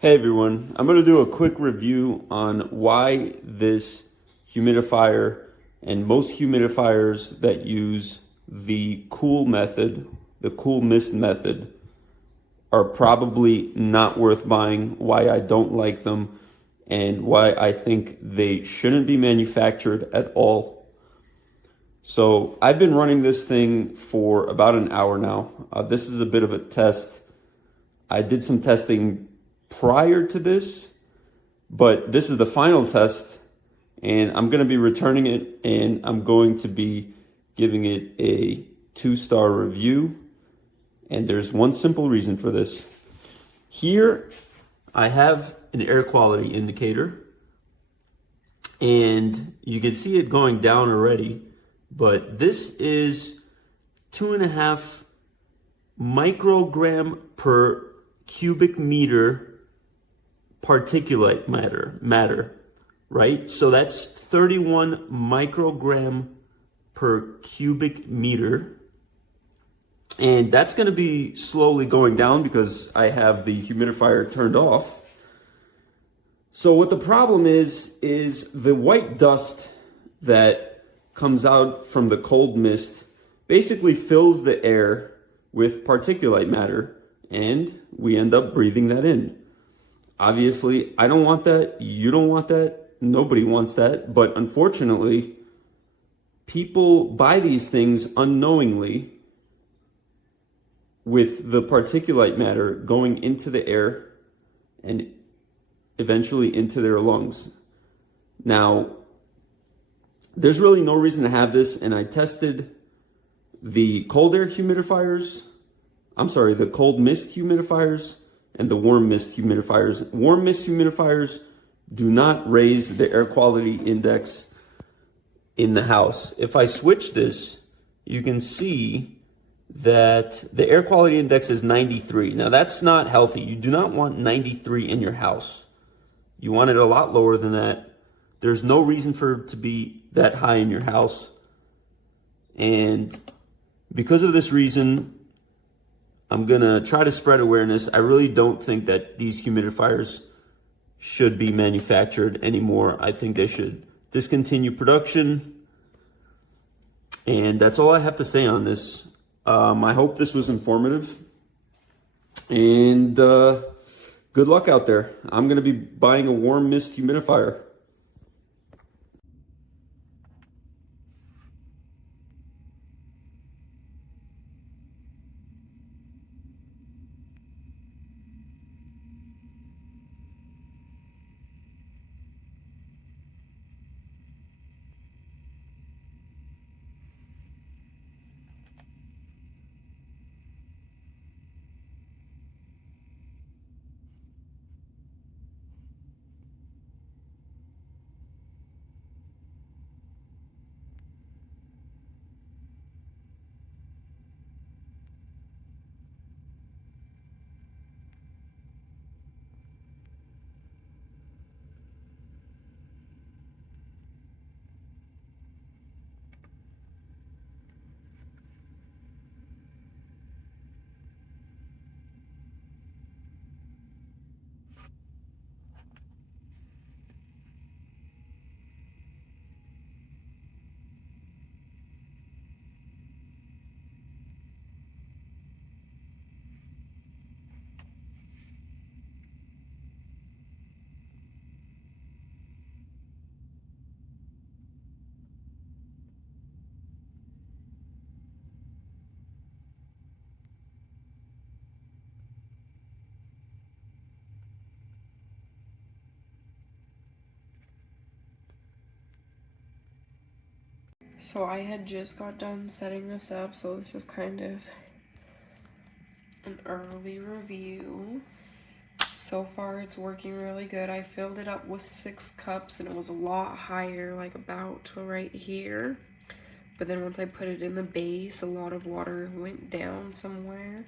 Hey everyone, I'm going to do a quick review on why this humidifier and most humidifiers that use the cool method, the cool mist method, are probably not worth buying, why I don't like them, and why I think they shouldn't be manufactured at all. So I've been running this thing for about an hour now. This is a bit of a test. I did some testing prior to this, but this is the final test, and I'm going to be returning it, and I'm going to be giving it a 2-star review. And there's one simple reason for this. Here I have an air quality indicator, and you can see it going down already, but this is 2.5 microgram per cubic meter particulate matter, right? So that's 31 microgram per cubic meter. And that's going to be slowly going down because I have the humidifier turned off. So what the problem is the white dust that comes out from the cold mist basically fills the air with particulate matter, and we end up breathing that in. Obviously, I don't want that. You don't want that. Nobody wants that. But unfortunately, people buy these things unknowingly with the particulate matter going into the air and eventually into their lungs. Now, there's really no reason to have this, and I tested the cold air humidifiers, the cold mist humidifiers, and the warm mist humidifiers. Warm mist humidifiers do not raise the air quality index in the house. If I switch this, you can see that the air quality index is 93. Now that's not healthy. You do not want 93 in your house. You want it a lot lower than that. There's no reason for it to be that high in your house. And because of this reason, I'm going to try to spread awareness. I really don't think that these humidifiers should be manufactured anymore. I think they should discontinue production. And that's all I have to say on this. I hope this was informative. And good luck out there. I'm going to be buying a warm mist humidifier. So I had just got done setting this up, so this is kind of an early review. So far it's working really good. I filled it up with 6 cups and it was a lot higher, like about to right here. But then once I put it in the base, a lot of water went down somewhere.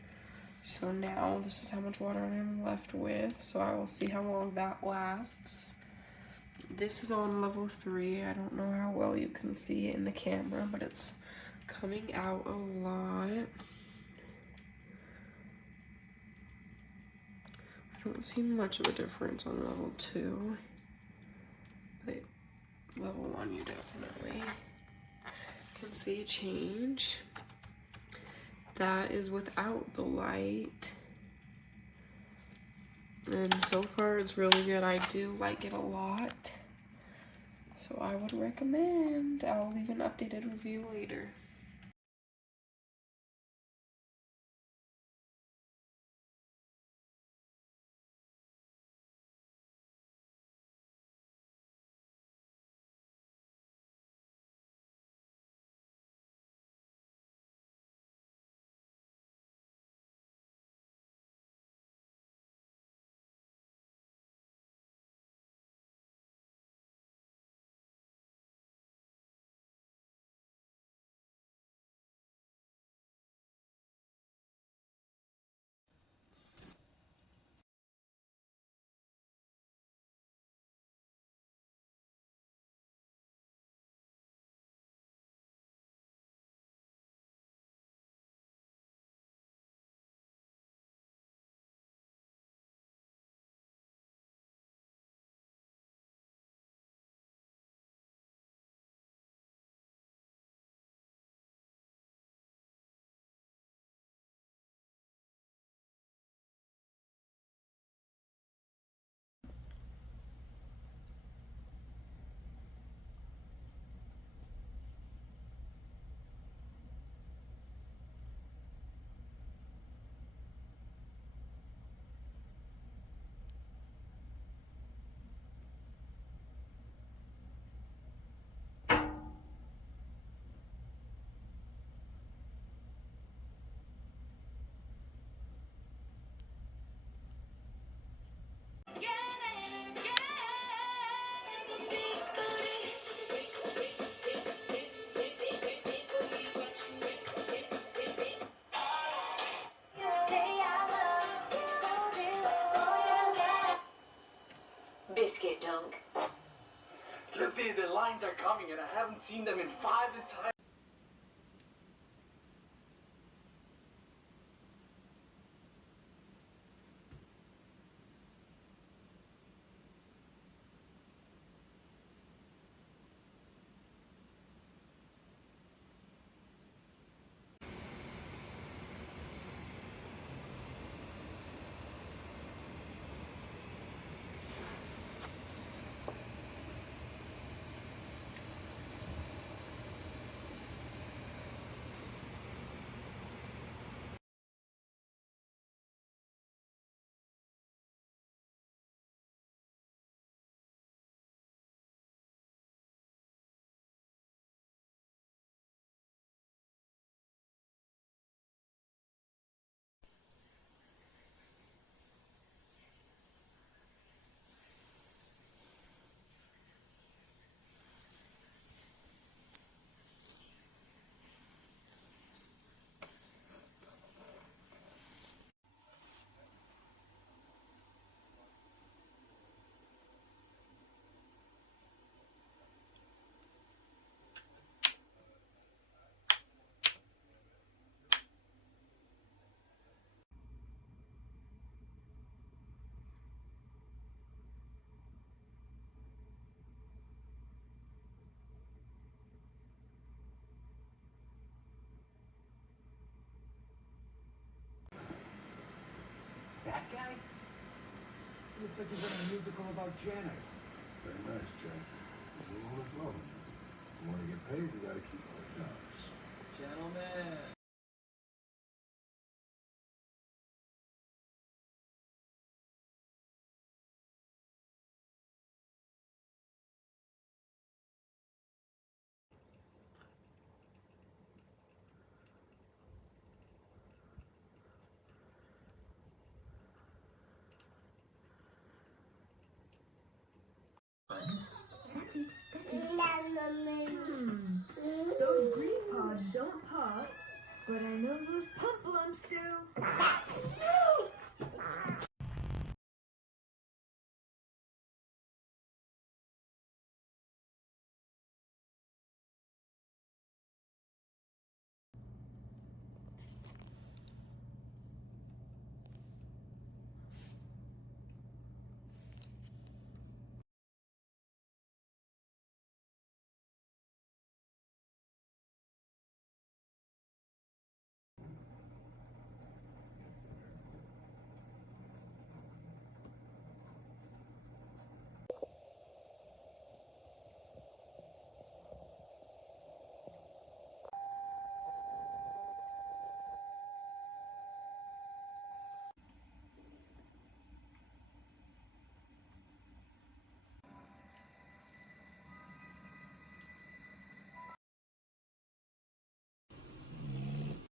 So now this is how much water I'm left with, so I will see how long that lasts. This is on level 3. I don't know how well you can see it in the camera, but it's coming out a lot. I I don't see much of a difference on level 2. But level 1 you definitely can see a change. That is without the light. And so far it's really good. I do like it a lot. So I would recommend. I'll leave an updated review later. Biscuit dunk. Lippy, the lines are coming and I haven't seen them in 5 entire... That guy? Looks like he's in a musical about Janet. Very nice, Jack. He's a little flow. You want to get paid, you got to keep all the jobs. Gentlemen. Those green pods don't pop, but I know those pump lumps do.